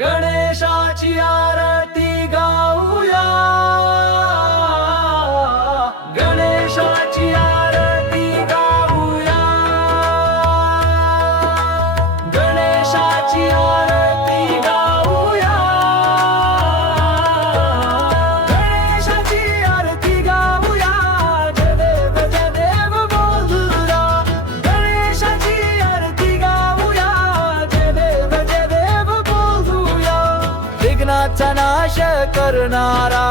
गणेशाची आरती नाश करणारा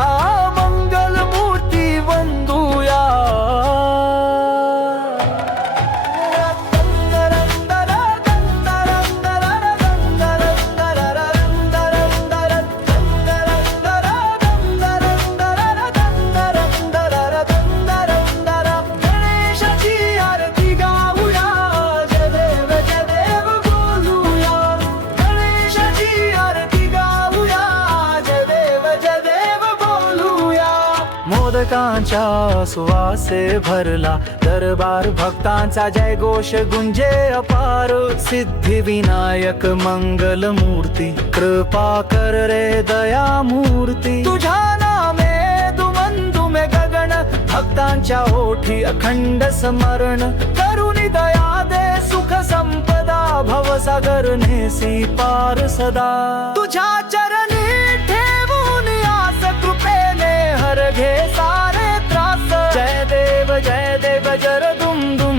मोदकांच्या सुवासे भरला. दरबार भक्तांचा जय घोष गुंजे अपार. सिद्धी विनायक मंगल मूर्ती. कृपा कर रे दया मूर्ती. तुझ्या नामे दुमंदुमे गगन. भक्तांच्या ओठी अखंड स्मरण. करुणी दया दे सुख संपदा. भवसागर नेसी पार सदा. तुझ्या चरण yaradumdum